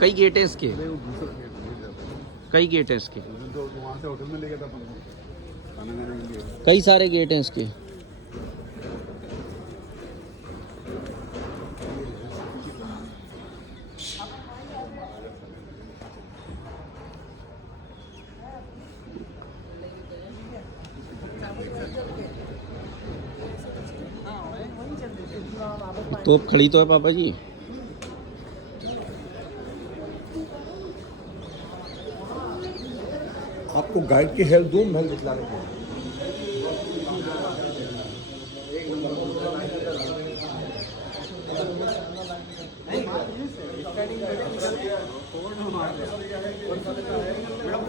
कई गेट है इसके, नहीं, वो दूसरा गेट नहीं जाता है। कई गेट है इसके, उस दिन तो वहाँ से होटल में ले गया था अपन को खाना खाने के लिए। कई सारे गेट हैं इसके। तोप खड़ी तो है पापा जी। आपको गाइड की हेल्प दूँ महल दिखलाने के लिए?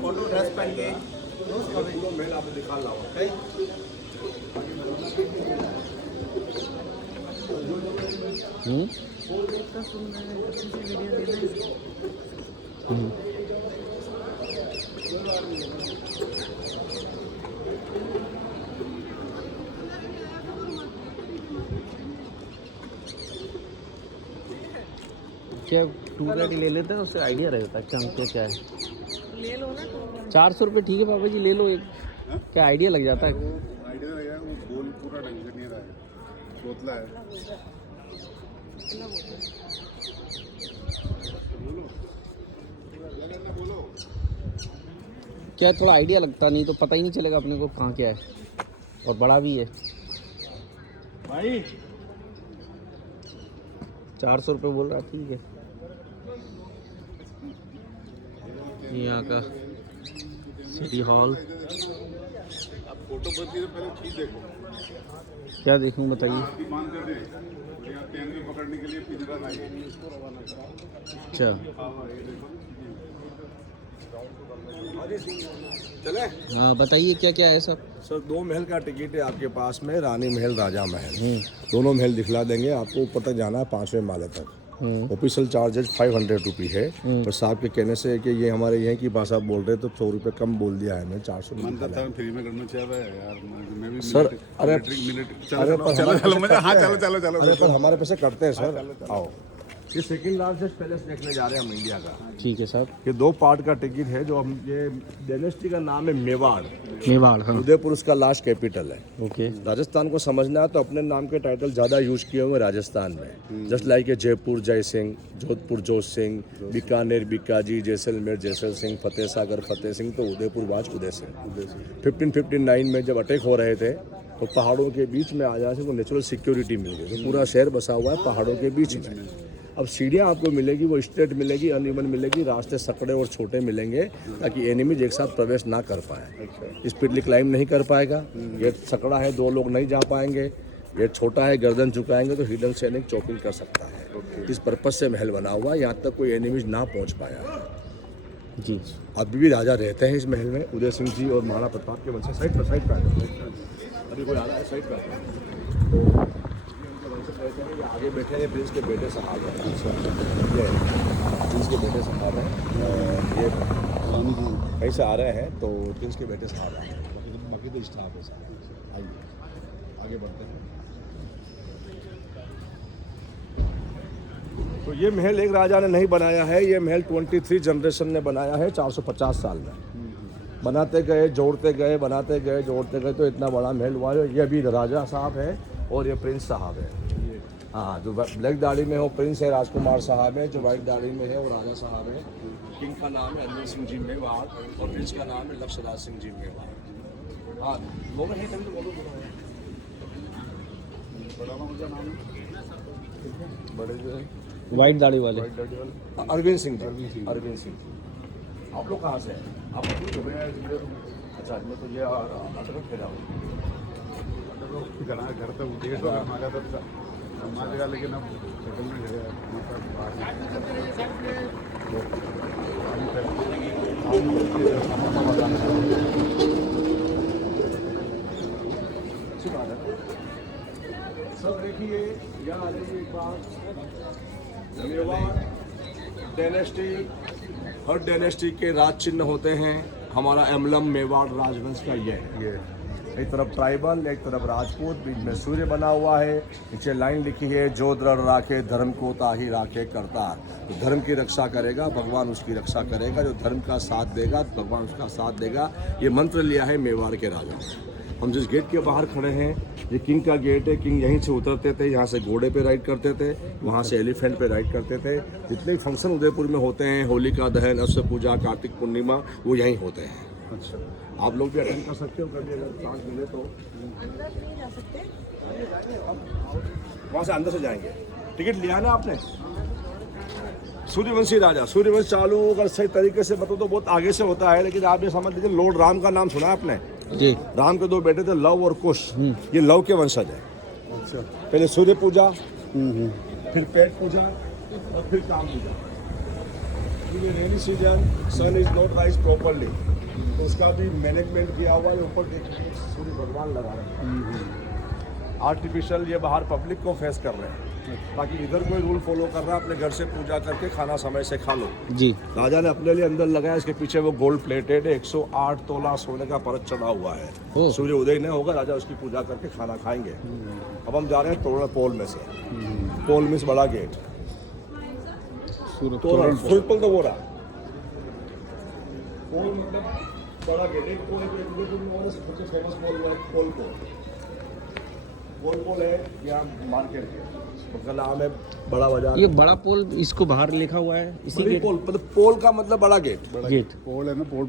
फोटो ड्रेस पहन के महल आपको दिखा लाऊंगा। क्या टूर गाइड ले लेते हैं, उससे आइडिया रहता है क्या हमको क्या है। ले लो ना 400 रुपये ठीक है पापा जी, ले लो एक, क्या आइडिया लग जाता है। वो आइडिया लगा, वो गोल पूरा ढंग से नहीं रहा है, तोतला है। बोलो बोलो। क्या थोड़ा आइडिया लगता, नहीं तो पता ही नहीं चलेगा अपने को कहाँ क्या है, और बड़ा भी है भाई। 400 रुपये बोल रहा है, ठीक है। यहाँ का सिटी हॉल, आप फोटो बदली तो पहले चीज देखो। क्या देखूं बताइए। मान कर दे, यहाँ तेंदुए पकड़ने के लिए पिंजरा लाएंगे, इसको रवाना करा। अच्छा चले हाँ बताइए क्या क्या है सब। सर, 2 महल का टिकट है आपके पास में, रानी महल, राजा महल, दोनों महल दिखला देंगे आपको। ऊपर तक जाना है 5वें माले तक। ऑफिशियल चार्जेज 500 रुपी है, और साहब के कहने से कि ये हमारे यहाँ की भाषा बोल रहे तो 100 रुपये कम बोल दिया है, मैं 400 मनता था फ्री में करना चाह रहा है यार, मैं भी सर। अरे चलो चलो चलो अरे पर हमारे पैसे करते हैं सर। आओ, ये सेकंड लार्जेस्ट पैलेस देखने जा रहे हैं हम इंडिया का। ठीक है साहब। ये 2 पार्ट का टिकट है, जो हम, ये डायनेस्टी का नाम है मेवाड़। मेवाड़, हाँ उदयपुर उसका लास्ट कैपिटल है। ओके। राजस्थान को समझना है तो अपने नाम के टाइटल ज़्यादा यूज किए हुए राजस्थान में, जस्ट लाइक ये जयपुर जय सिंह, जोधपुर जोध सिंह, बीकानेर बीकाजी, जैसलमेर जैसल सिंह, फतेह सागर फतेह सिंह, तो उदयपुर वाज उदय सिंह। 1559 में जब अटैक हो रहे थे तो पहाड़ों के बीच में आ जाने से वो नेचुरल सिक्योरिटी मिल गई, तो पूरा शहर बसा हुआ है पहाड़ों के बीच में। अब सीढ़ियाँ आपको मिलेगी, वो स्ट्रेट मिलेगी, अनइवन मिलेगी, रास्ते सकड़े और छोटे मिलेंगे ताकि एनिमीज एक साथ प्रवेश ना कर पाए। स्पीडली क्लाइम नहीं कर पाएगा, गेट सकड़ा है, 2 लोग नहीं जा पाएंगे, गेट छोटा है, गर्दन झुकाएंगे तो हिडन सैनिक चॉपिंग कर सकता है। इस पर्पज से महल बना हुआ है, यहाँ तक कोई एनिमीज ना पहुँच पाया जी। अभी भी राजा रहते हैं इस महल में, उदय सिंह जी और महाराणा प्रताप के वंश। साइड पर अभी कोई आ रहा है, साइड पर आगे बैठे हैं, प्रिंस के बेटे साहब हैं। ये प्रिंस के बेटे साहब हैं, ये कहीं से आ रहे हैं, तो प्रिंस के बेटे साहब हैं, बाकी तो स्टाफ है साहब। आइए आगे बढ़ते हैं। तो ये महल एक राजा ने नहीं बनाया है, ये महल 23 जनरेशन ने बनाया है 450 साल में। बनाते गए, जोड़ते गए, बनाते गए, जोड़ते गए, तो इतना बड़ा महल हुआ है। ये अभी राजा साहब है और ये प्रिंस साहब है। हाँ, जो ब्लैक दाढ़ी में है वो प्रिंस है, राजकुमार साहब है। जो वाइट दाढ़ी में है वो राजा साहब है। किंग का नाम है अरविंद सिंह जी मेवाड़ और प्रिंस का नाम है लक्ष्यराज सिंह जी मेवाड़। हाँ, दोनों ही तभी तो बोलो बड़े जो है वाइट दाढ़ी वाले अरविंद सिंह जी। अरविंद सिंह। आप लोग कहाँ से हैं? आप अच्छा, मैं तो ये अटक फिरा हूँ घर तक देश हमारा तो समाज, लेकिन अब होटल में सब देखिए, यहाँ आ जाइए एक बार। मेवाड़ डायनेस्टी, हर डायनेस्टी के राज चिन्ह होते हैं। हमारा एम्बलम मेवाड़ राजवंश का ये है। एक तरफ ट्राइबल, एक तरफ राजपूत, बीच में सूर्य बना हुआ है, नीचे लाइन लिखी है, जो दृढ़ राखे धर्म को ताही राखे करतार। तो धर्म की रक्षा करेगा, भगवान उसकी रक्षा करेगा। जो धर्म का साथ देगा, भगवान उसका साथ देगा। ये मंत्र लिया है मेवाड़ के राजा। हम जिस गेट के बाहर खड़े हैं, ये किंग का गेट है। किंग यहीं से उतरते थे, यहाँ से घोड़े पे राइड करते थे, वहाँ से एलिफेंट पे राइड करते थे। जितने फंक्शन उदयपुर में होते हैं, होलिका दहन, अश्व पूजा, कार्तिक पूर्णिमा, वो यहीं होते हैं। अच्छा, आप लोग भी अटेंड कर सकते हो, कभी अगर चांस मिले तो। अंदर नहीं जा सकते। वहाँ से अंदर से जाएंगे। टिकट लिया ना आपने? सूर्यवंशी राजा, सूर्यवंश चालू अगर सही तरीके से बताओ तो बहुत आगे से होता है, लेकिन आप ये समझ लीजिए, लॉर्ड राम का नाम सुना आपने? जी। राम के 2 बेटे थे, लव और कुश। ये लव के वंशज है। अच्छा। पहले सूर्य पूजा, फिर पेट पूजा और फिर काम पूजा। Rainy season sun is not rise properly, तो उसका भी मैनेजमेंट किया हुआ है। ऊपर देखिए सूर्य भगवान लगा रहे हैं। आर्टिफिशियल ये बाहर पब्लिक को फेस कर रहे हैं, ताकि इधर कोई रूल फॉलो कर रहा है, अपने घर से पूजा करके खाना समय से खा लो। जी। राजा ने अपने लिए अंदर लगाया, इसके पीछे वो गोल्ड प्लेटेड 108 तोला सोने का परत चढ़ा हुआ है। सूर्य उदय नहीं होगा, राजा उसकी पूजा करके खाना खाएंगे। अब हम जा रहे हैं तोरण पोल में से। पोल मीन्स बड़ा गेट, तोरण फुल तो वो रहा। पोल मतलब बड़ा गेट। एक पोल है, सबसे फेमस पोल है पोल है यहाँ मार्केट के नाम है बड़ा बाजार। ये बड़ा पोल, इसको बाहर लिखा हुआ है इसी बड़ी गेट। पोल मतलब पोल का मतलब बड़ा गेट। गेट पोल है ना, पोल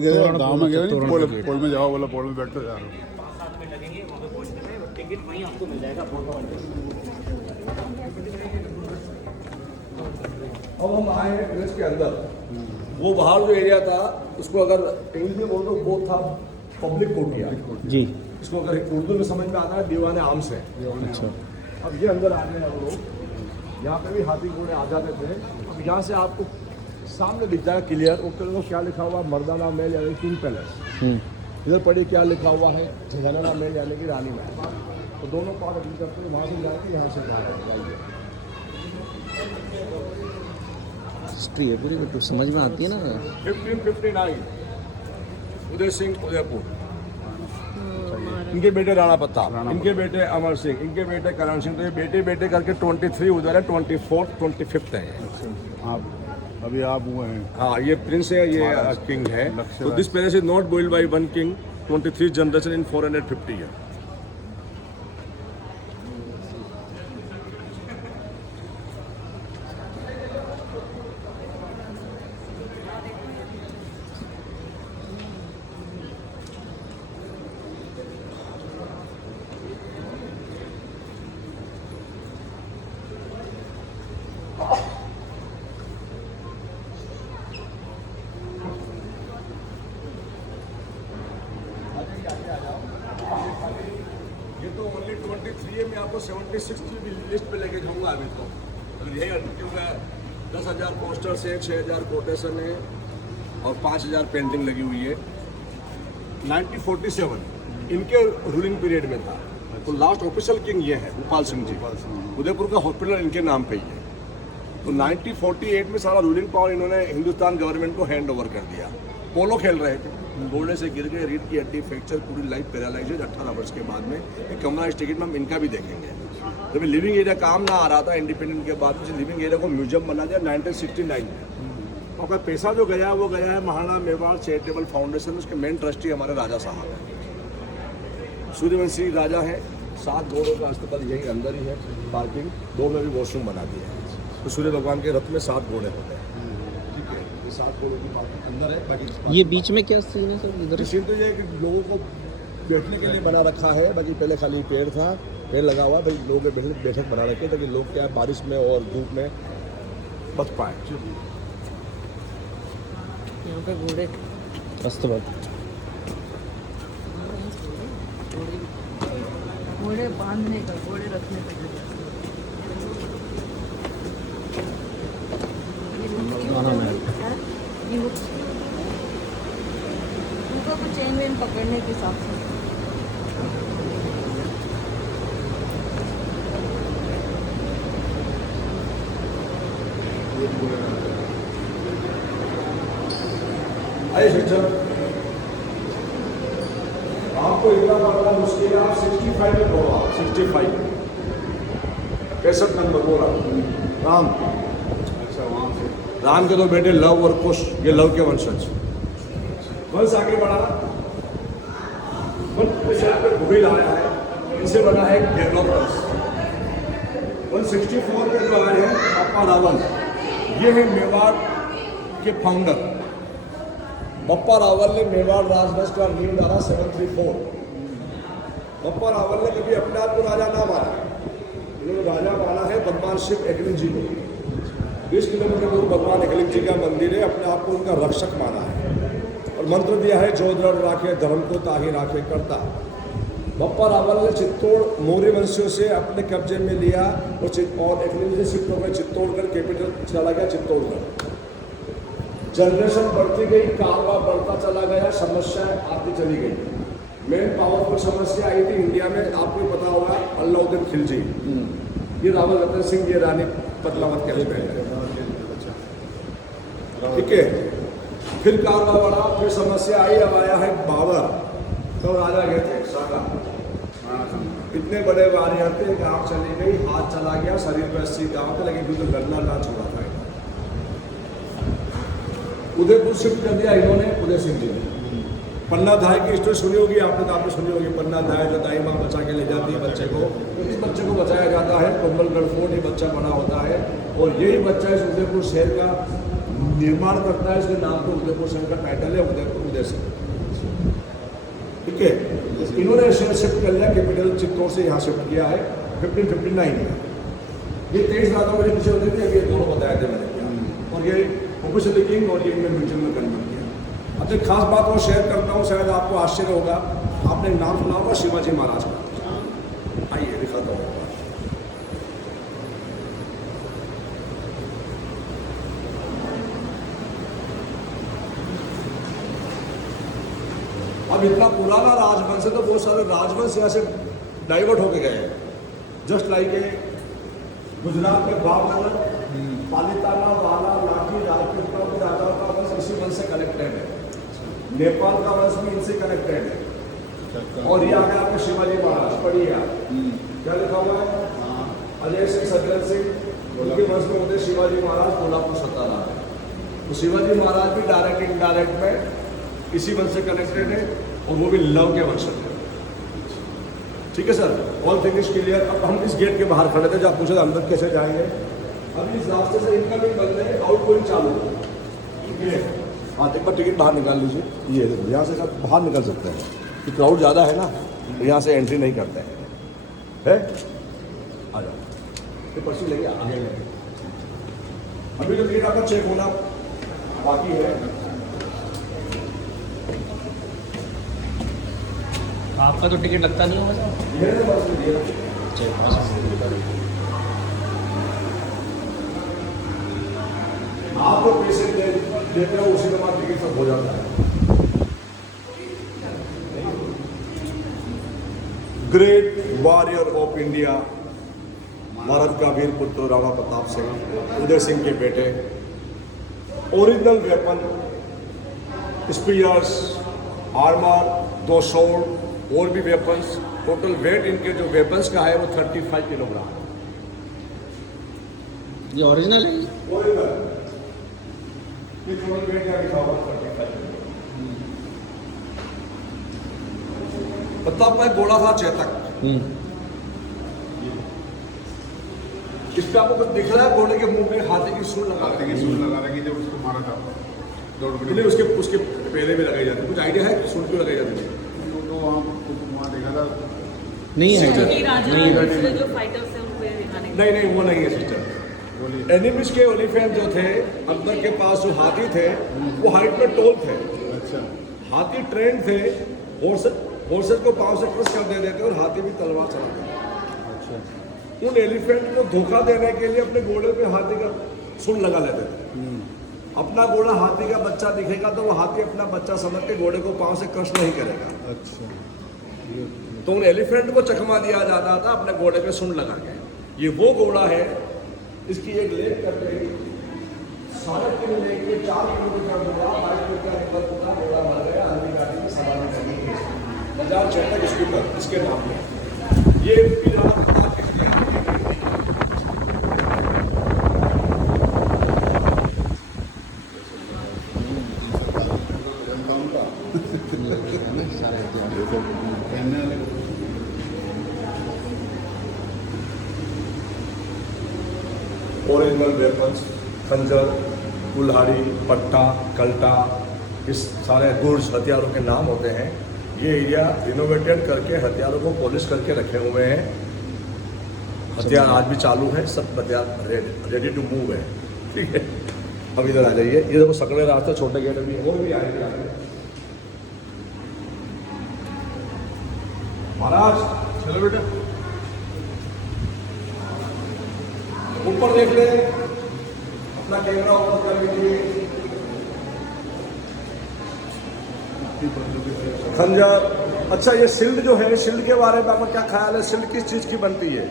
गए गाँव में गए, पोल में जाओ, बोला पोल में बैठते जा रहे हो। अब हम आए हैं प्रेस के अंदर। वो बाहर जो एरिया था, उसको अगर इंग्लिश में बोल दो, वो था पब्लिक कोर्टिया। जी। इसको अगर उर्दू में समझ में आता है, दीवाने आम से। अच्छा। अब ये अंदर आ गए हैं हम लोग। यहाँ पे भी हाथी घोड़े आ जाते थे। अब यहाँ से आपको सामने दिख जाएगा क्लियर, ऊपर को क्या लिखा हुआ, मर्दाना महल यानी किंग पैलेस। इधर पढ़िए क्या लिखा हुआ है, झंझाना महल यानी कि रानी महल। तो दोनों पार्ट अभी करते हैं, वहाँ से जाएंगे, यहाँ से जाएंगे। हिस्ट्री है पूरी, तो समझ में आती है ना। 1559 उदय सिंह उदयपुर। इनके बेटे राणा प्रताप, इनके बेटे अमर सिंह, इनके बेटे करण सिंह। तो ये बेटे बेटे करके 23 उधर है, 24th 25th है। आप अभी आप हुए हैं। हाँ, ये प्रिंस है, ये किंग है। तो this palace is not build by one king, 23 generation in 450 year. ये तो ओनली 23 है, मैं आपको 76 की लिस्ट पे लेके जाऊंगा अभी तो। यही अट्रैक्टिव है। 10,000 पोस्टर्स है, 6,000 कोटेशन है और 5,000 पेंटिंग लगी हुई है। 1947 इनके रूलिंग पीरियड में था। तो लास्ट ऑफिशियल किंग ये है भोपाल सिंह जी। उदयपुर का हॉस्पिटल इनके नाम पे ही है। तो 1948 में सारा रूलिंग पावर इन्होंने हिंदुस्तान गवर्नमेंट को हैंड ओवर कर दिया। पोलो खेल रहे थे, घोड़े से गिर गए, रीढ़ की हड्डी फ्रैक्चर, पूरी लाइफ पैरालाइज 18 वर्ष के बाद में। एक कमरा टिकट में हम इनका भी देखेंगे। जब लिविंग एरिया काम ना आ रहा था इंडिपेंडेंट के बाद में, लिविंग एरिया को म्यूजियम बना दिया 1969 में। और पैसा जो गया है वो गया है महाराणा मेवाड़ चैरिटेबल फाउंडेशन। उसके मेन ट्रस्टी हमारे राजा साहब हैं, सूर्यवंशी राजा हैं। 7 घोड़ों का अस्पताल यही अंदर ही है, पार्किंग 2 में भी वॉशरूम बना दिया है। तो सूर्य भगवान के रथ में 7 घोड़े होते हैं। ठीक है, ये 7 घोड़ों की पार्किंग अंदर है। बाकी ये बीच में क्या सीन है सर इधर? सीन तो ये है कि लोगों को बैठने के लिए बना रखा है। बाकी पहले खाली पेड़ था, पेड़ लगा हुआ, भाई लोगों के बैठक बना रखे ताकि लोग क्या बारिश में और धूप में बच पाए। यहाँ पे घोड़े घोड़े बांधने का, घोड़े रखने का जगह। ये उनको कुछ चेन वेन पकड़ने के हिसाब से। अरे शिक्षक, आपको आपको इतना पढ़ना मुश्किल है, आप 65 में बोलो, आप 65 65 नंबर बोला राम। अच्छा वहाँ से राम के दो बेटे लव और कुश, ये लव के वंशज। वंश आगे बढ़ा, वंश के शहर पे भूमि आया है, इनसे बना है गहलोत वंश। 164 में जो आए हैं बप्पा रावल, ये है मेवाड़ के फाउंडर। बप्पा रावल ने मेवाड़ राजवंश का नींव डाला 734। बप्पा रावल ने कभी अपने आप को राजा ना माना, इन्होंने राजा माना है भगवान शिव एकलिंग जी को। 20 किलोमीटर दूर भगवान एकलिंग जी का मंदिर है, अपने आप को उनका रक्षक माना है और मंत्र दिया है जो दृढ़ राखे धर्म को ताहि राखे करता। बप्पा रावल ने चित्तौड़ मौर्य वंशियों से अपने कब्जे में लिया और एकलिंग जी शिफ्ट हो गए चित्तौड़गढ़, कैपिटल चला गया चित्तौड़गढ़। जनरेशन बढ़ती गई, कारवा बढ़ता चला गया, समस्याएं आती चली गई। मेन पावरफुल समस्या आई थी इंडिया में, आपको पता होगा अलाउद्दीन खिलजी, ये रावल रतन सिंह, ये रानी पद्मावत के हस्बैंड है, ठीक है। फिर कारवा बढ़ा, फिर समस्या आई, अब आया है बाबर। सब राजा गए थे साका, इतने बड़े वारियर थे, गाँव चली गई, हाथ चला गया, शरीर पर 80 गाँव थे, लेकिन फिर तो लड़ना ना छोड़ा था। उदयपुर शिफ्ट कर दिया इन्होंने, उदय सिंह जी ने। पन्ना धाय की स्टोरी सुनी होगी आपने, तो आपने सुनी होगी पन्ना धाय, जो दाई माँ बचा के ले जाती है बच्चे को, तो इस बच्चे को बचाया जाता है कोमलगढ़ फोर्ट, ये बच्चा बड़ा होता है और यही बच्चा इस उदयपुर शहर का निर्माण करता है। इसके नाम पर उदयपुर शहर का टाइटल है उदयपुर उदय सिंह, ठीक है। इन्होंने शहर शिफ्ट कर लिया, कैपिटल चित्तौड़ से यहाँ शिफ्ट किया है 1559 में। ये 23 राजाओं के पीछे होते थे, ये दोनों बताए थे मैंने, और ये ऑफिशियली किंग और ये मैं म्यूचुअल में कन्वर्ट किया। अब एक खास बात और शेयर करता हूँ, शायद आपको आश्चर्य होगा, आपने नाम सुना होगा शिवाजी महाराज का। आइए दिखाता हूँ। अब इतना पुराना राजवंश है तो बहुत सारे राजवंश यहाँ से डाइवर्ट होके गए हैं। जस्ट लाइक ए गुजरात में भावनगर, पालिताना, वाला, लाठी, राजपूताना के राजाओं का वंश इसी वंश से कनेक्टेड है। नेपाल का वंश भी इनसे कनेक्टेड है। और ये आ गया आपके शिवाजी महाराज, पढ़िए आप क्या लिखा हुआ है, अजय सिंह सज्जन सिंह, उनके वंश में होते शिवाजी महाराज, कोल्हापुर सतारा। तो शिवाजी महाराज भी डायरेक्ट इनडायरेक्ट में इसी वंश से कनेक्टेड है और वो भी लव के वंश है, ठीक है sir. All thing is clear. अब हम इस गेट के बाहर खड़े थे, जब पूछे अंदर कैसे जाएंगे, अभी इस रास्ते से इनकमिंग बंद है, आउट गोइंग चालू है। हाँ, एक बार टिकट बाहर निकाल लीजिए, ये यहाँ से सब बाहर निकल सकते हैं, कि क्राउड ज़्यादा है ना, तो यहाँ से एंट्री नहीं करते हैं, है। आ जाओ, ये पर्ची लेंगे आगे लेंगे। अभी तो टिकट आपका चेक होना बाकी है। आपका तो टिकट लगता नहीं होगा सर? आप जो पैसे देते हो उसी के बाद टिकट सब हो जाता है। Great warrior of India, Bharat का वीर पुत्र राणा प्रताप सिंह, उदय सिंह के बेटे। Original weapon, spears, armour, 2 sword और भी वेपन्स। टोटल वेट इनके जो वेपन्स का है वो 35 किलोग्राम। ये ओरिजिनल है? ओरिजिनल, ये टोटल वेट क्या लिखा हुआ 35 किलोग्राम। प्रताप भाई घोड़ा था चेतक। इस पे आपको कुछ दिख रहा है, घोड़े के मुंह में हाथी की सूंड लगा हाथी की सूंड लगा रखी, जब उसको मारा था दौड़ नहीं, उसके पहले भी लगाई जाती, कुछ आइडिया है सूंड क्यों लगाई जाती है? तो वहाँ देखा था नहीं है, क्योंकि राजा दूसरे जो फाइटर्स हैं उनको ये दिखाने के नहीं वो नहीं है सिस्टर। एनिमीज के एलिफेंट जो थे, अकबर के पास जो हाथी थे वो हाइट में टोल थे। अच्छा, हाथी ट्रेंड थे, हॉर्सेस को पांव से क्रश कर देते थे और हाथी भी तलवार चलाते थे। अच्छा, उन एलिफेंट को धोखा देने के लिए अपने घोड़े पे हाथी का सूंड लगा लेते थे। अपना घोड़ा हाथी का बच्चा दिखेगा तो वो हाथी अपना बच्चा समझ के घोड़े को पांव से क्रश नहीं करेगा। अच्छा, तो उन एलिफेंट को चकमा दिया जाता था अपने घोड़े पे सूंड लगा के। ये वो घोड़ा है, इसकी एक लेग कर गई, 3.5 लेग के 4 किलोमीटर घोड़ा, 22 किलोमीटर घोड़ा मर गया, हल्दी घाटी में सवारी करनी। बजाज चेतक स्कूटर इसके नाम में। ये पिराना प्रताप के लिए पहनने वाले ओरिजिनल वेपन्स, खंजर, कुल्हाड़ी, पट्टा, कल्टा, इस सारे गुड्स हथियारों के नाम होते हैं। ये एरिया रिनोवेटेड करके हथियारों को पॉलिश करके रखे हुए हैं। हथियार आज भी चालू है, सब हथियार रेडी टू मूव है। ठीक है, अब इधर आ जाइए। ये देखो सकड़े रास्ते, छोटे गेट भी और भी आएंगे आगे। महाराज चलो बेटा, ऊपर देख ले, अपना कैमरा ऊपर कर लीजिए। खंजर, अच्छा ये शिल्ड जो है, शिल्ड के बारे में आपका क्या ख्याल है? शिल्ड किस चीज की बनती है?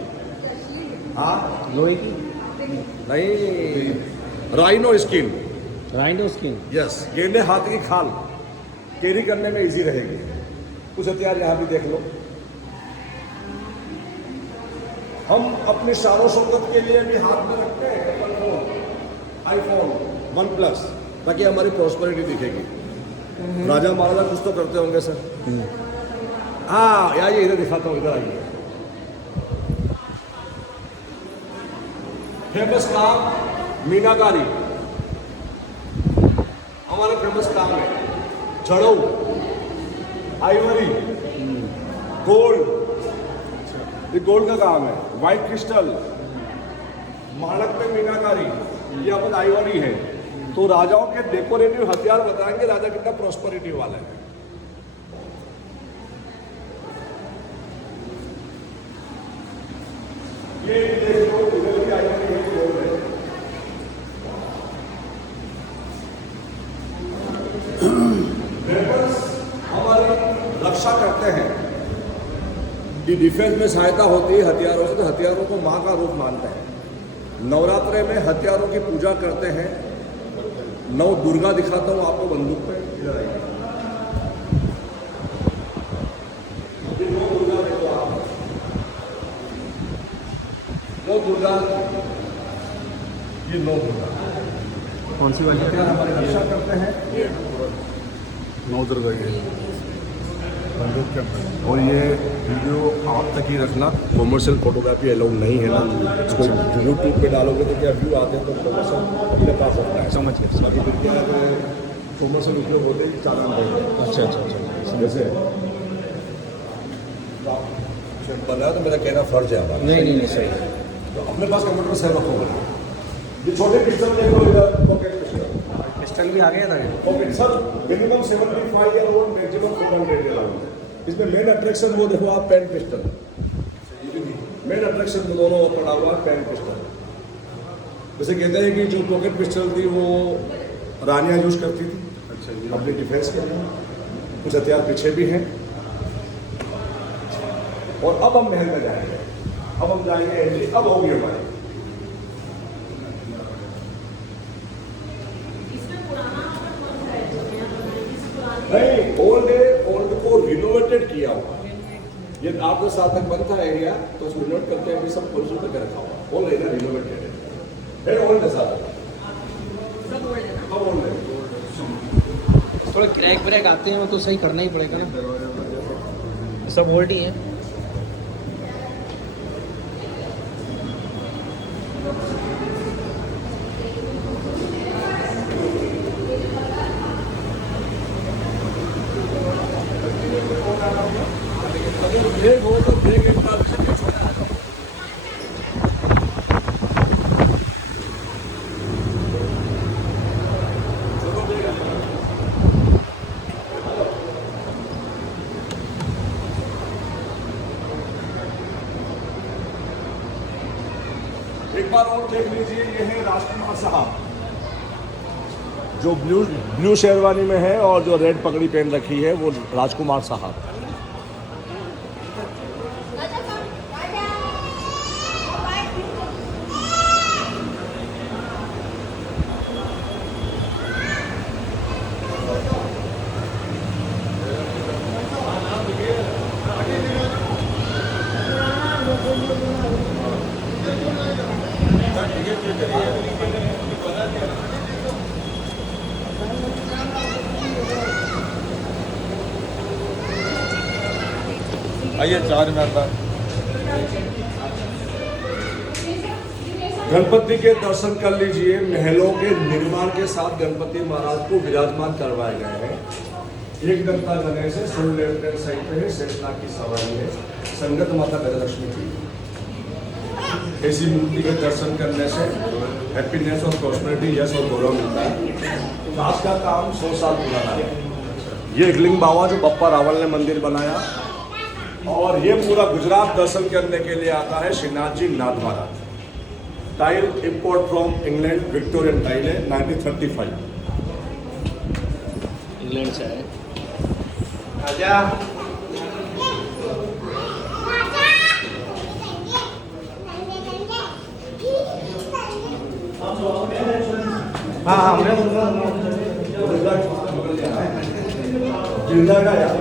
हाँ, लोहे की, नहीं, rhino skin. Rhino skin. Yes, गेंडे हाथी की खाल कैरी करने में इजी रहेगी। कुछ हथियार यहाँ भी देख लो। हम अपनी शानो शौकत के लिए भी हाथ में रखते हैं एप्पल फोन, आईफोन 1+, ताकि हमारी प्रॉस्पेरिटी दिखेगी। राजा महाराजा कुछ तो करते होंगे सर। हाँ, आइए इधर दिखाता हूँ, इधर आइए। फेमस काम मीनाकारी, हमारा फेमस काम है। जड़ऊ, आइवरी, गोल्ड, ये गोल्ड का काम है। व्हाइट क्रिस्टल, मानक में मीनाकारी, ये अपन आइवरी है। तो राजाओं के डेकोरेटिव हथियार बताएंगे राजा कितना प्रॉस्पेरिटी वाला है। ये देखो, इधर भी आइवरी है, गोल्ड है। वेपन्स हमारी रक्षा करते हैं, डिफेंस में सहायता होती है हथियारों से। तो हथियारों को माँ का रूप मानते हैं। नवरात्रे में हथियारों की पूजा करते हैं। नव दुर्गा दिखाता हूँ आपको बंदूक पे, इधर आइए। ये नौ दुर्गा देखो आप, नौ दुर्गा, ये नौ दुर्गा कौन सी वाली? हथियार हमारी रक्षा करते हैं। ये 9 रुपये बंदूक के अंदर। और ये वीडियो आप तक ही रखना, कॉमर्शियल फोटोग्राफी अलाउड नहीं है ना। इसको यूट्यूब पे डालोगे तो क्या व्यू आते हैं, तो कॉमर्शियल अपने पास होता है। समझ गया। बाकी फिर क्या कॉमर्शियल उपयोग होते हैं कि चालान देंगे। अच्छा। जैसे बना तो मेरा कहना फर्ज है हमारा। नहीं सही। तो अपने पास कंप्यूटर से रखोगे। ये छोटे पिस्टल देखो इधर, पॉकेट पिस्टल। पिस्टल भी आ गया था। Pocket sir minimum 75 year old, maximum 400 year old. इसमें मेन अट्रैक्शन वो देखो आप, पेन पिस्टल। मेन अट्रैक्शन दोनों पड़ा हुआ पेन पिस्टल। जैसे कहते हैं कि जो पॉकेट पिस्टल थी वो रानियां यूज करती थी अपनी डिफेंस के लिए। कुछ हथियार पीछे भी हैं। और अब हम महल में जाएंगे। अब हम जाएंगे एंट्री, अब होगी हमारी। नहीं, ओल्ड को रिनोवेटेड किया हुआ। ये 8-10 साल तक बंद था एरिया, तो उसको रिनोवेट करके अभी सब पॉल्यूशन करके रखा हुआ। ओल्ड एरिया रिनोवेटेड है। ओल्ड है सारा, अब ओल्ड है। थोड़ा क्रैक ब्रैक आते हैं, वो तो सही करना ही पड़ेगा ना। सब ओल्ड ही है। ब्रेक हो तो ब्रेक एक बार और देख लीजिए। ये है राजकुमार साहब, जो ब्लू शेरवानी में है और जो रेड पगड़ी पहन रखी है, वो राजकुमार साहब। आइए चार मेहरबान। गणपति के दर्शन कर लीजिए। महलों के निर्माण के साथ गणपति महाराज को विराजमान करवाए गए हैं। एक दंता गणेश है, सोल लेफ्ट हैंड साइड पे है, शेषनाग की सवारी है, संगत माता गजलक्ष्मी की। ऐसी मूर्ति के दर्शन करने से हैप्पीनेस और प्रॉस्पेरिटी, यश और गौरव मिलता है। आज का काम 100 साल पुराना है। ये एक लिंग बाबा जो बप्पा रावल ने मंदिर बनाया, और ये पूरा गुजरात दर्शन करने के लिए आता है Shrinath ji Nath Maharaj. Tile import from England, Victorian tile है, 1935। इंग्लैंड से है। गिरजा का याद